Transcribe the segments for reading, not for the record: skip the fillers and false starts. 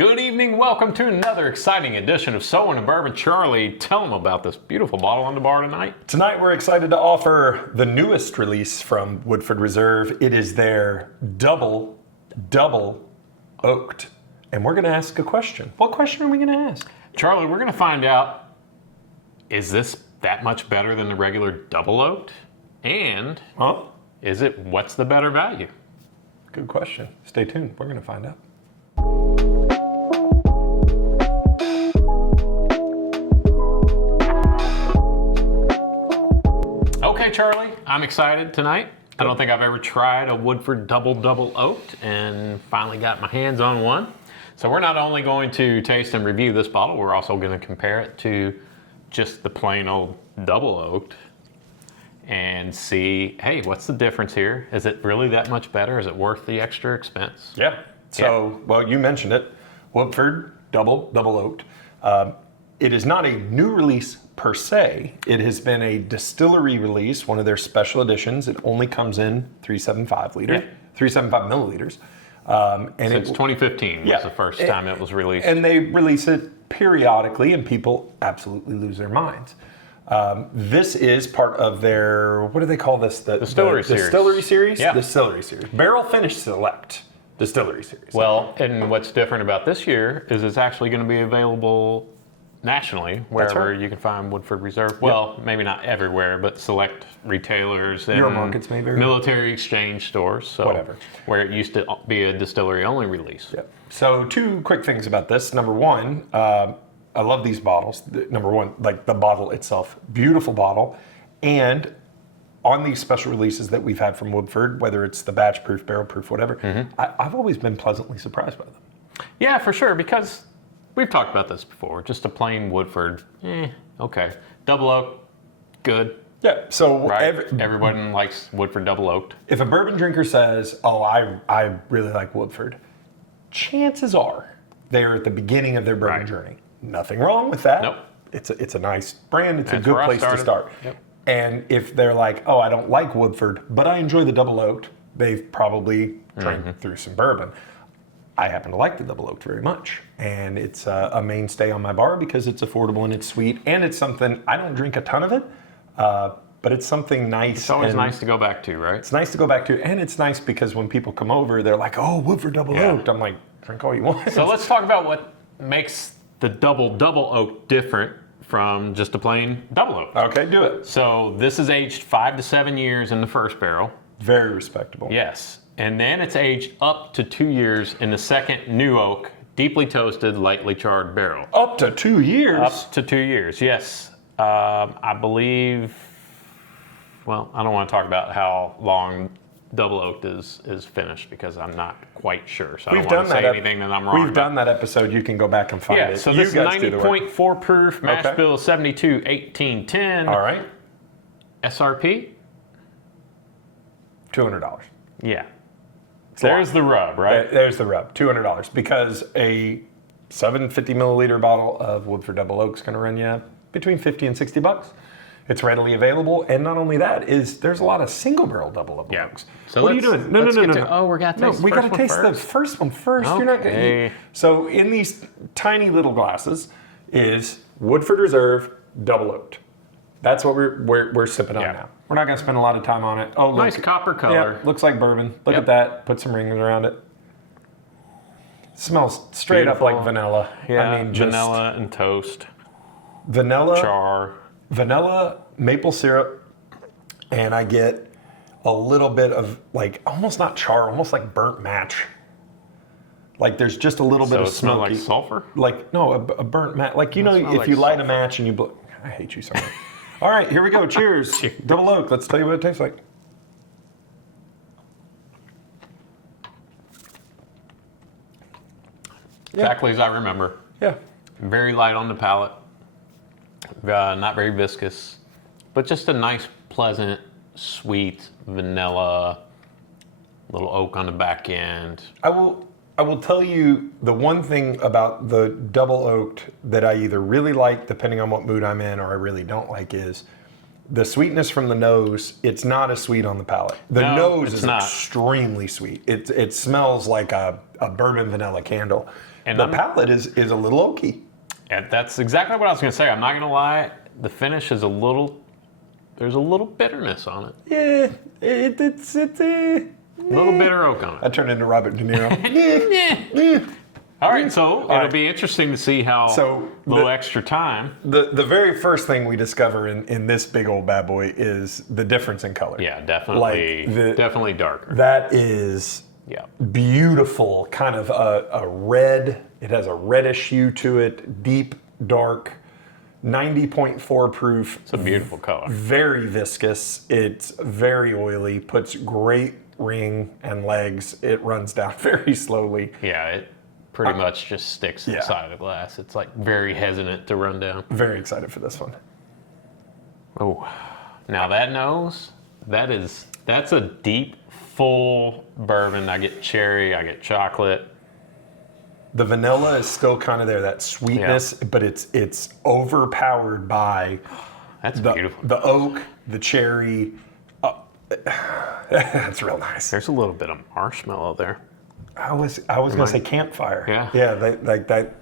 Good evening. Welcome to another exciting edition of So and a Bourbon. Charlie, tell them about this beautiful bottle on the bar tonight. Tonight we're excited to offer the newest release from Woodford Reserve. It is their double oaked. And we're going to ask a question. What question are we going to ask? Charlie, we're going to find out, is this that much better than the regular double oaked? And what's the better value? Good question. Stay tuned. We're going to find out. Okay, Charlie, I'm excited tonight. I don't think I've ever tried a Woodford double oaked and finally got my hands on one. So we're not only going to taste and review this bottle, we're also going to compare it to just the plain old double oaked and see, hey, what's the difference here? Is it really that much better? Is it worth the extra expense? Yeah. So, well, you mentioned it. Woodford double oaked. It is not a new release per se. It has been a distillery release, one of their special editions. It only comes in 375 milliliters. Since 2015 was the first time it was released. And they release it periodically, and people absolutely lose their minds. This is part of their, what do they call this? The Distillery series. Distillery series? Yeah. Distillery series. Barrel Finish Select Distillery series. Well, and what's different about this year is it's actually going to be available nationally, wherever you can find Woodford Reserve. Well, maybe not everywhere, but select retailers and Your markets maybe. Military exchange stores. So whatever. Where it used to be a distillery only release. Yep. So two quick things about this. Number one, I love these bottles. Number one, like the bottle itself, beautiful bottle. And on these special releases that we've had from Woodford, whether it's the batch proof, barrel proof, whatever, I've always been pleasantly surprised by them. Yeah, for sure, because we've talked about this before. Just a plain Woodford, okay. Double oak, good. Yeah, so right? Everyone likes Woodford double oaked. If a bourbon drinker says, oh, I really like Woodford, chances are they're at the beginning of their bourbon journey. Nothing wrong with that. Nope. It's a nice brand. It's a That's good where I place to start. Yep. And if they're like, oh, I don't like Woodford, but I enjoy the double oaked, they've probably drank through some bourbon. I happen to like the double oaked very much. And it's a mainstay on my bar because it's affordable and it's sweet. And it's something, I don't drink a ton of it, but it's something nice. It's always nice to go back to, right? It's nice to go back to. And it's nice because when people come over, they're like, oh, Woodford double oaked. I'm like, drink all you want. So let's talk about what makes the double oak different from just a plain double oak. Okay, do it. So this is aged 5 to 7 years in the first barrel. Very respectable. Yes. And then it's aged up to 2 years in the second new oak, deeply toasted, lightly charred barrel. Up to 2 years? Up to 2 years, yes. I believe, well, I don't want to talk about how long double oaked is finished because I'm not quite sure. So I don't want to say anything that I'm wrong We've done that episode. You can go back and find it. So this is 90.4 proof, mash bill 72/1810. All right. SRP? $200. Yeah. There's the rub, right? There's the rub. $200 because a 750 milliliter bottle of Woodford Double Oak is going to run you between 50 and 60 bucks. It's readily available, and not only that, there's a lot of single barrel double oaks. So what are you doing? No. Oh, we're gonna taste. We got to taste the first one first. Okay. You're not gonna, so in these tiny little glasses is Woodford Reserve Double Oaked. That's what we're sipping on now. We're not gonna spend a lot of time on it. Oh, look, nice copper color. Yeah, looks like bourbon. Look at that. Put some rings around it. Smells straight up like vanilla. Yeah, I mean, just vanilla and toast. Vanilla. Char. Vanilla, maple syrup, and I get a little bit of like almost not char, almost like burnt match. Like there's just a little bit of smell smoky. like sulfur? Like no, a burnt match. Like you know, if like you light sulfur. a match and you blow. I hate you so much. All right, here we go. Cheers. Double oak. Let's tell you what it tastes like. Exactly as I remember. Yeah. Very light on the palate. Not very viscous, but just a nice, pleasant, sweet vanilla, little oak on the back end. I will tell you the one thing about the double oaked that I either really like, depending on what mood I'm in, or I really don't like is the sweetness from the nose. It's not as sweet on the palate. The nose is extremely sweet. It smells like a bourbon vanilla candle. And the palate is a little oaky. And that's exactly what I was going to say. I'm not going to lie. The finish is there's a little bitterness on it. Yeah, it's A little bitter oak on I it. turned into Robert De Niro. All right, so it'll be interesting to see how So a little extra time. The very first thing we discover in this big old bad boy is the difference in color. Yeah, definitely, definitely darker. That is Yeah. beautiful, kind of a red. It has a reddish hue to it, deep, dark, 90.4 proof. It's a beautiful color. Very viscous. It's very oily, puts great ring and legs. It runs down very slowly. Yeah, it pretty much just sticks to the yeah. side of the glass. It's like very hesitant to run down. Very excited for this one. Oh, now that nose, that's a deep, full bourbon. I get cherry, I get chocolate. The vanilla is still kind of there, that sweetness, but it's overpowered by That's beautiful. the oak, the cherry. That's real nice. There's a little bit of marshmallow there. I was gonna say campfire. Yeah. Yeah, like that.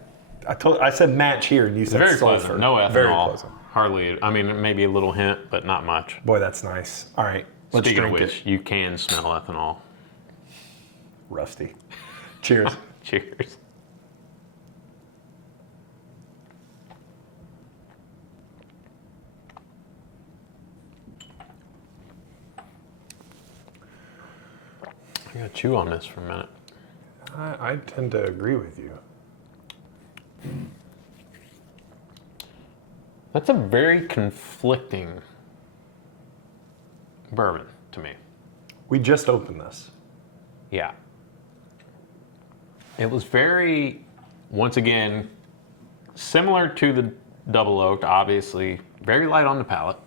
I said match here, and you said Very sulfur. pleasant. No ethanol. Very pleasant. Hardly. I mean, maybe a little hint, but not much. Boy, that's nice. All right, let's Speaking of drink which, it. you can smell ethanol. Rusty. Cheers. Cheers. I gotta chew on this for a minute. I tend to agree with you. That's a very conflicting bourbon to me. We just opened this. Yeah. It was very, once again, similar to the double oaked, obviously, very light on the palate.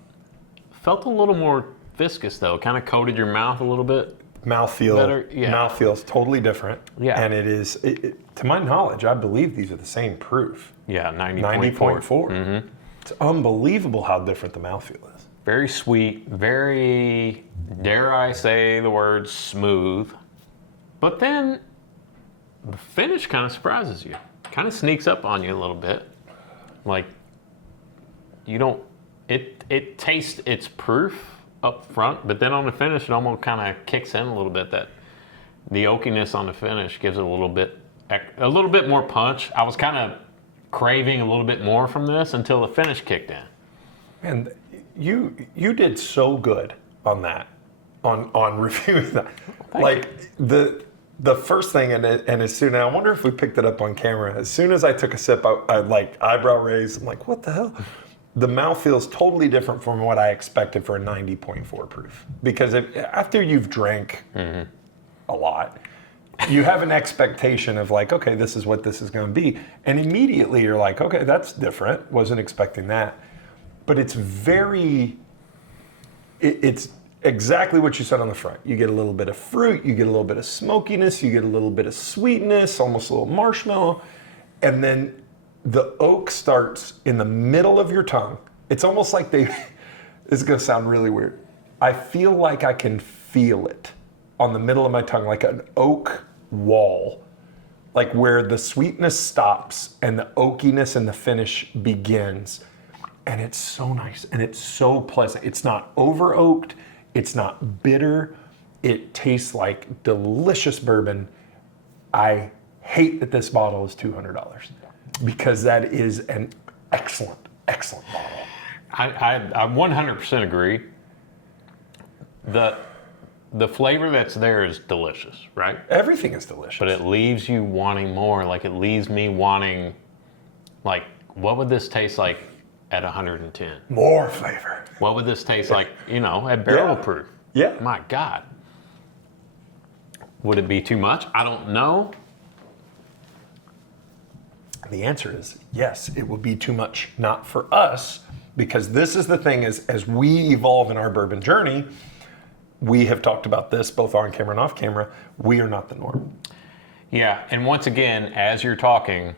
Felt a little more viscous though, kind of coated your mouth a little bit. Mouthfeel. Better, yeah. Mouthfeel's totally different. Yeah. And it is, to my knowledge, I believe these are the same proof. Yeah, 90.4. 90.4. Mm-hmm. It's unbelievable how different the mouthfeel is. Very sweet, very, dare I say the word, smooth. But then the finish kind of surprises you. Kind of sneaks up on you a little bit. Like, you don't, it tastes its proof up front, but then on the finish, it almost kind of kicks in a little bit. That the oakiness on the finish gives it a little bit more punch. I was kind of craving a little bit more from this until the finish kicked in. And you did so good on that, on reviewing that. Like the first thing, and as soon, and I wonder if we picked it up on camera. As soon as I took a sip, I like eyebrow raised. I'm like, what the hell? The mouth feels totally different from what I expected for a 90.4 proof. Because after you've drank a lot, you have an expectation of like, okay, this is what this is going to be. And immediately you're like, okay, that's different. Wasn't expecting that. But it's it's exactly what you said on the front. You get a little bit of fruit, you get a little bit of smokiness, you get a little bit of sweetness, almost a little marshmallow. And then the oak starts in the middle of your tongue. It's almost like this is going to sound really weird. I feel like I can feel it on the middle of my tongue, like an oak wall, like where the sweetness stops and the oakiness and the finish begins. And it's so nice and it's so pleasant. It's not over oaked. It's not bitter. It tastes like delicious bourbon. I hate that this bottle is $200 because that is an excellent, excellent bottle. I 100% agree. The flavor that's there is delicious, right? Everything is delicious. But it leaves you wanting more. Like, it leaves me wanting, like, what would this taste like at 110? More flavor. What would this taste like, at barrel proof? Yeah. My God. Would it be too much? I don't know. The answer is yes, it will be too much. Not for us, because this is the thing, as we evolve in our bourbon journey, we have talked about this both on camera and off camera, we are not the norm. Yeah, and once again, as you're talking,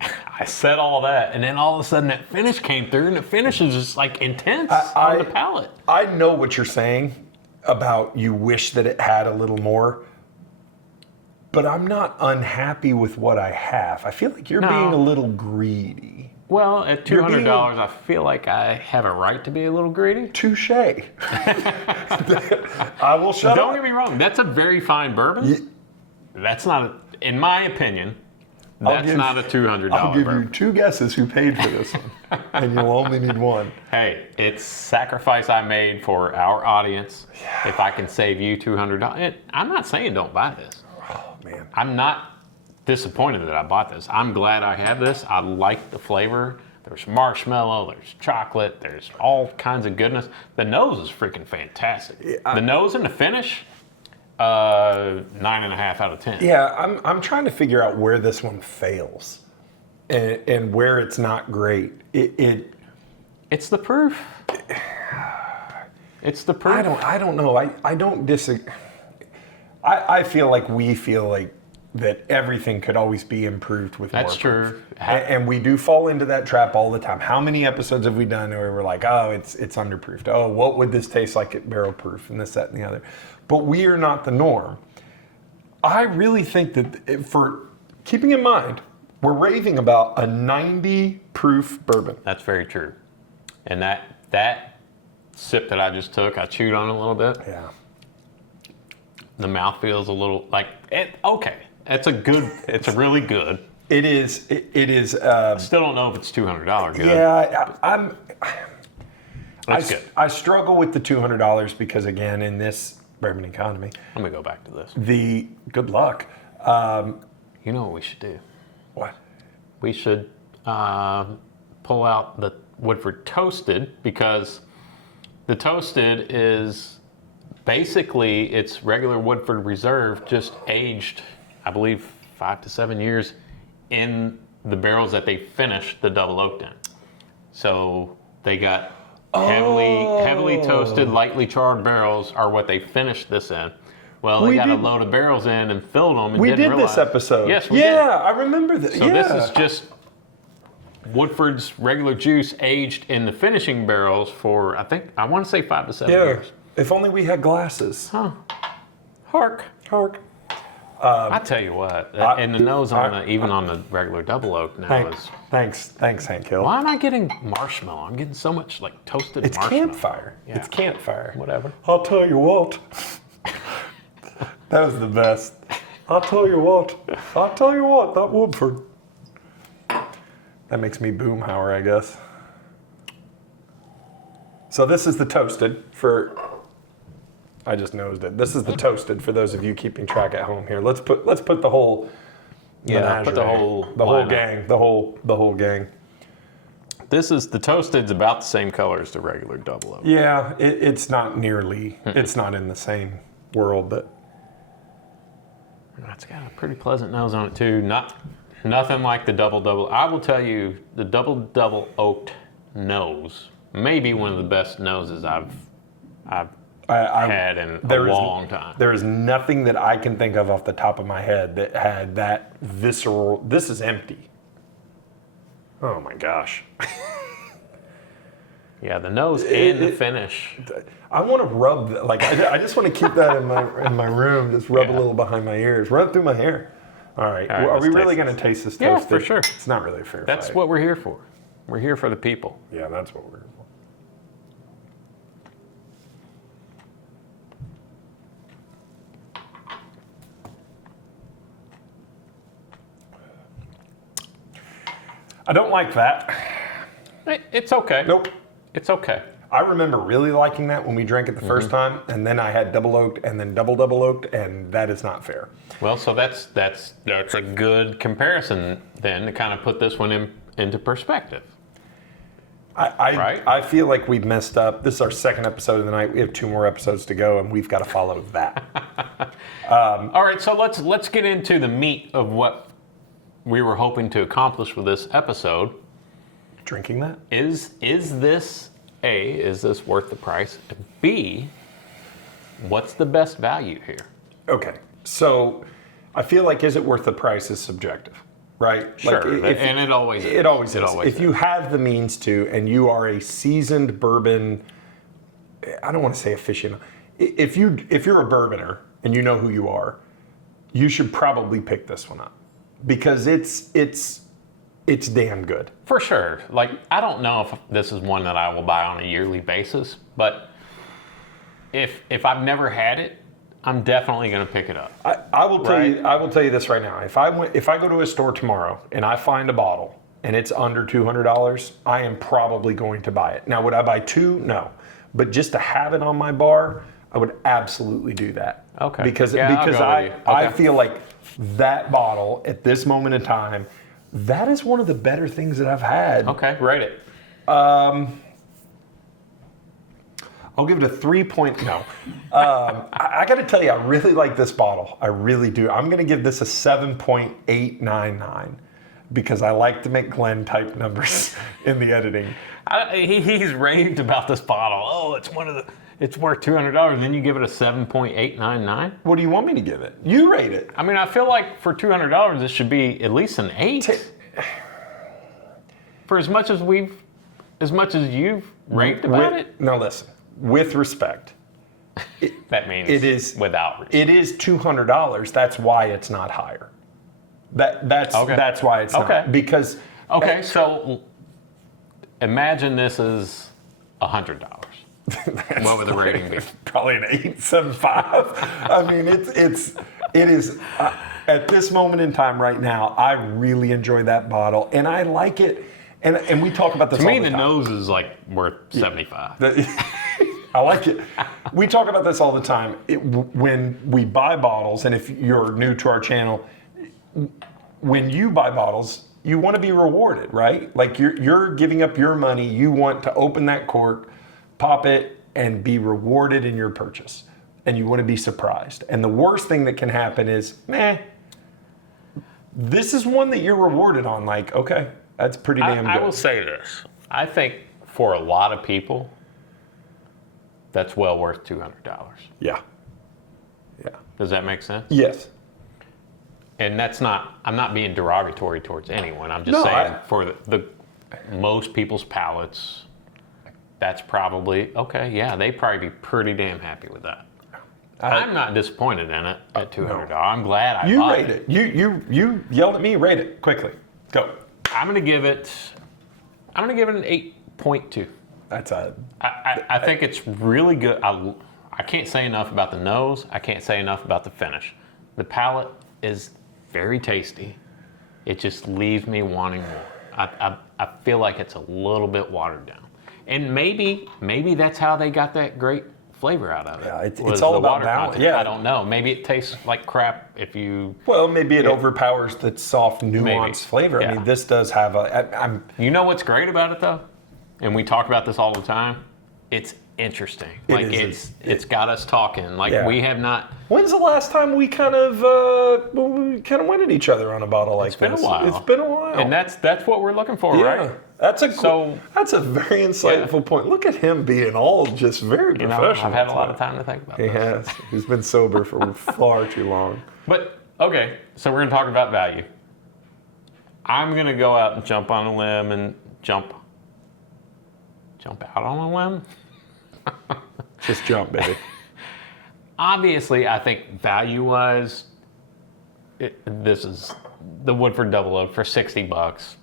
I said all that, and then all of a sudden that finish came through, and the finish is just like intense on the palate. I know what you're saying about you wish that it had a little more. but I'm not unhappy with what I have. I feel like you're being a little greedy. Well, at $200, I feel like I have a right to be a little greedy. Touche. I will shut up. Don't get me wrong. That's a very fine bourbon. That's not, in my opinion, that's not a $200 I'll give bourbon. you 2 guesses who paid for this one, and you'll only need one. Hey, it's sacrifice I made for our audience. Yeah. If I can save you $200, I'm not saying don't buy this. Oh, man. I'm not disappointed that I bought this. I'm glad I have this. I like the flavor. There's marshmallow, there's chocolate, there's all kinds of goodness. The nose is freaking fantastic. The nose and the finish, 9.5 out of 10. Yeah, I'm trying to figure out where this one fails, and where it's not great. It's the proof. It's the proof. I don't know. I don't disagree. I feel like we feel like that everything could always be improved with more That's proof. true. And we do fall into that trap all the time. How many episodes have we done where we're like, oh, it's underproofed. Oh, what would this taste like at barrel proof, and this, that, and the other. But we are not the norm. I really think that for keeping in mind, we're raving about a 90 proof bourbon. That's very true. And that sip that I just took, I chewed on it a little bit. Yeah. The mouth feels a little like it. Okay, it's a really good. It is. Still don't know if it's $200 good. Yeah, That's good. I struggle with the $200 because, again, in this bourbon economy, Let me go back to this. good luck. You know what we should do? What? We should pull out the Woodford Toasted, because the Toasted is basically it's regular Woodford Reserve, just aged, I believe, 5 to 7 years in the barrels that they finished the double oaked in. So they got heavily toasted, lightly charred barrels are what they finished this in. Well, they got a load of barrels in and filled them and We didn't did realize. this episode. Yes, we did. Yeah, I remember that. So this is just Woodford's regular juice aged in the finishing barrels for, I want to say 5 to 7 years. If only we had glasses. Huh. Hark. I tell you what, and the nose even on the regular double oak now is. Thanks, Hank Hill. Why am I getting marshmallow? I'm getting so much like toasted It's marshmallow. campfire. Yeah. It's campfire. Whatever. I'll tell you what. That was the best. I'll tell you what, that Woodford. That makes me Boomhauer, I guess. So this is the toasted for. I just nosed it. This is the toasted for those of you keeping track at home here. Let's put the whole. Put the whole gang, the whole gang. This is the toasted's about the same color as the regular double oak. Yeah, it's not nearly. It's not in the same world, but. It's got a pretty pleasant nose on it too. Nothing like the double. I will tell you, the double oaked nose may be one of the best noses I've had in a long time. There is nothing that I can think of off the top of my head that had that visceral. This is empty. Oh my gosh. Yeah, the nose and the finish. I want to rub I just want to keep that in my room. Just rub a little behind my ears, run it through my hair. All right. Are we really going to taste this toasted? Yeah, for sure. It's not really a fair That's fight. what we're here for. We're here for the people. Yeah, that's what we're here for. I don't like that. It's okay. Nope. It's okay. I remember really liking that when we drank it the first time, and then I had double oaked and then double oaked, and that is not fair. Well, so that's a good comparison then to kind of put this one into perspective. I feel like we've messed up. This is our second episode of the night. We have 2 more episodes to go, and we've got to follow that. All right, so let's get into the meat of what we were hoping to accomplish with this episode. Drinking that? Is this A, is this worth the price? B, what's the best value here? Okay, so I feel like is it worth the price is subjective, right? Sure, and it always is. It always is. If you have the means to, and you are a seasoned bourbon, I don't want to say aficionado. If you're a bourboner and you know who you are, you should probably pick this one up because it's damn good. For sure. Like, I don't know if this is one that I will buy on a yearly basis, but if I've never had it, I'm definitely going to pick it up. I will tell you. I will tell you this right now. If I go to a store tomorrow and I find a bottle and it's under $200, I am probably going to buy it. Now, would I buy two? No, but just to have it on my bar, I would absolutely do that. Okay. Because Yeah, I'll go with you. I Okay. feel like that bottle at this moment in time, that is one of the better things that I've had. Okay, rate it. I'll give it a 3 point. No, I got to tell you, I really like this bottle. I really do. I'm going to give this a 7.899 because I like to make Glenn type numbers in the editing. He's raved about this bottle. Oh, it's worth $200. And then you give it a 7.899. What do you want me to give it? You rate it. I mean, I feel like for $200, this should be at least an 8. For as much as you've raved about it. Now listen, with respect. That means it is without respect. It is $200. That's why it's not higher. That's why it's not. Because so imagine this is $100. What would the rating be? Probably an 8.75. I mean, it is at this moment in time right now. I really enjoy that bottle, and I like it. And we talk about this. To all me, the the time. nose is like worth 75. I like it. We talk about this all the time. When we buy bottles, and if you're new to our channel, when you buy bottles, you want to be rewarded, right? Like you're giving up your money. You want to open that cork, pop it, and be rewarded in your purchase. And you want to be surprised. And the worst thing that can happen is, this is one that you're rewarded on. Like, okay, that's pretty damn good. I will say this. I think for a lot of people, that's well worth $200. Yeah. Does that make sense? Yes. And I'm not being derogatory towards anyone. I'm just saying for the most people's palates, that's probably, they'd probably be pretty damn happy with that. I'm not disappointed in it at $200. No. I'm glad I bought it. You yelled at me, rate it quickly. Go. I'm gonna give it an 8.2. I think it's really good. I can't say enough about the nose. I can't say enough about the finish. The palate is very tasty. It just leaves me wanting more. I feel like it's a little bit watered down. And maybe that's how they got that great flavor out of it. Yeah, it's all about balance. Yeah. I don't know. Maybe it tastes like crap if you... Well, maybe it overpowers the soft, nuanced flavor. Yeah. I mean, this does have You know what's great about it, though? And we talk about this all the time. It's interesting. It's got us talking. We have not... When's the last time we kind of went at each other on a bottle like this? It's been a while. It's been a while. And that's what we're looking for, right? That's a very insightful point. Look at him being all just very professional. I've had a lot of time to think about this. He has. He's been sober for far too long. But, okay, so we're going to talk about value. I'm going to go out and jump on a limb and jump out on a limb? Just jump, baby. Obviously, I think value-wise, this is the Woodford Double Oak for $60.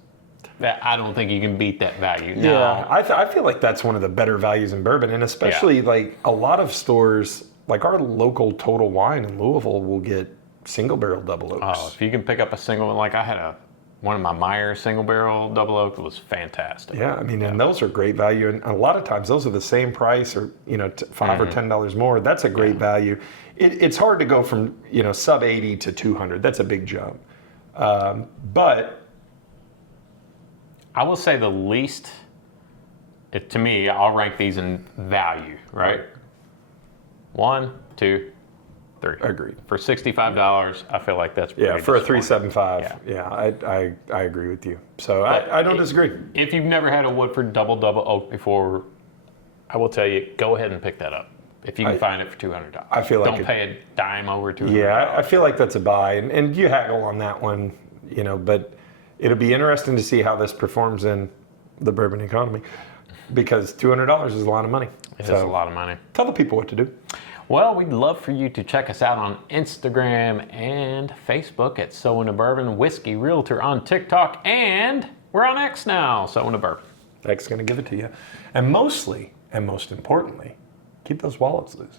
I don't think you can beat that value. No. Yeah, I feel like that's one of the better values in bourbon, and especially like a lot of stores, like our local Total Wine in Louisville, will get single barrel double oaks. Oh, if you can pick up a single, like I had one of my Meyer single barrel double oak was fantastic. Yeah, I mean, and those are great value, and a lot of times those are the same price, or $5 or $10 more. That's a great value. It's hard to go from sub 80 to 200. That's a big jump, but. I will say the least, to me, I'll rank these in value, right? 1, 2, 3. Agreed. For $65, I feel like that's pretty for a 375. Yeah, I agree with you. So I don't disagree. If you've never had a Woodford double oak before, I will tell you, go ahead and pick that up. If you can find it for $200. I feel like don't pay a dime over $200. Yeah, I feel like that's a buy, and you haggle on that one, but. It'll be interesting to see how this performs in the bourbon economy, because $200 is a lot of money. It is a lot of money. Tell the people what to do. Well, we'd love for you to check us out on Instagram and Facebook at So in a Bourbon, Whiskey Realtor on TikTok, and we're on X now, So in a Bourbon. X's going to give it to you. And mostly, and most importantly, keep those wallets loose.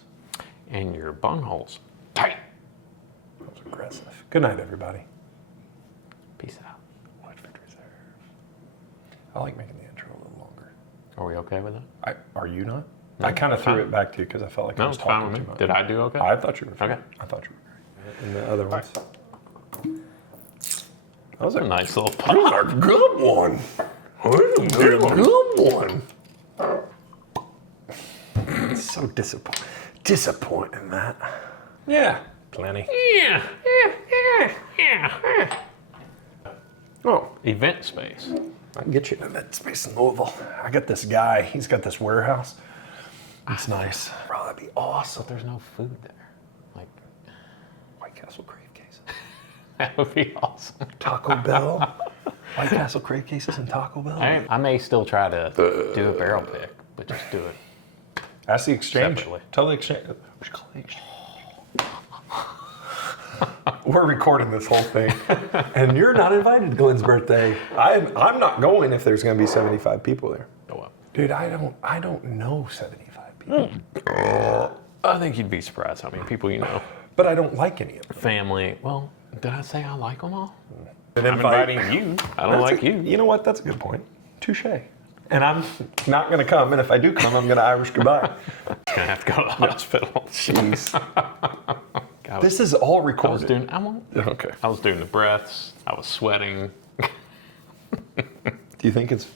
And your bungholes tight. That was aggressive. Good night, everybody. Peace out. Woodford Reserve. I like making the intro a little longer. Are we okay with it? Are you not? No, I kind of threw fine. it back to you because I felt like I No, was it's fine talking with too me. much. Did I do okay? I thought you were fine. Okay. I thought you were great. And the other ones. That was a nice little That was a good one. That was a good one. So disappointing, Matt. Yeah, plenty. Yeah. Oh, Event space. I can get you into that space in Louisville. I got this guy. He's got this warehouse. It's nice. Bro, that'd be awesome. But there's no food there. Like, White Castle crave cases. that would be awesome. Taco Bell. White Castle crave cases and Taco Bell. I may still try to do a barrel pick, but just do it. That's the exchange. Separately. Tell the exchange. We're recording this whole thing, and you're not invited to Glenn's birthday. I'm not going if there's going to be 75 people there. Oh well. Dude, I don't know 75 people, I think you'd be surprised how many people you know. but I don't like any of them. Family. Well, did I say I like them all? And I'm inviting you. I don't like you. You know what? That's a good point. Touche. And I'm not going to come, and if I do come, I'm going to Irish goodbye. I'm gonna have to go to the hospital. Jeez. This is all I was recorded. doing. Okay. I was doing the breaths. I was sweating. Do you think it's...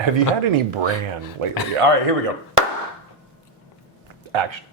Have you had any brand lately? All right, here we go. Action.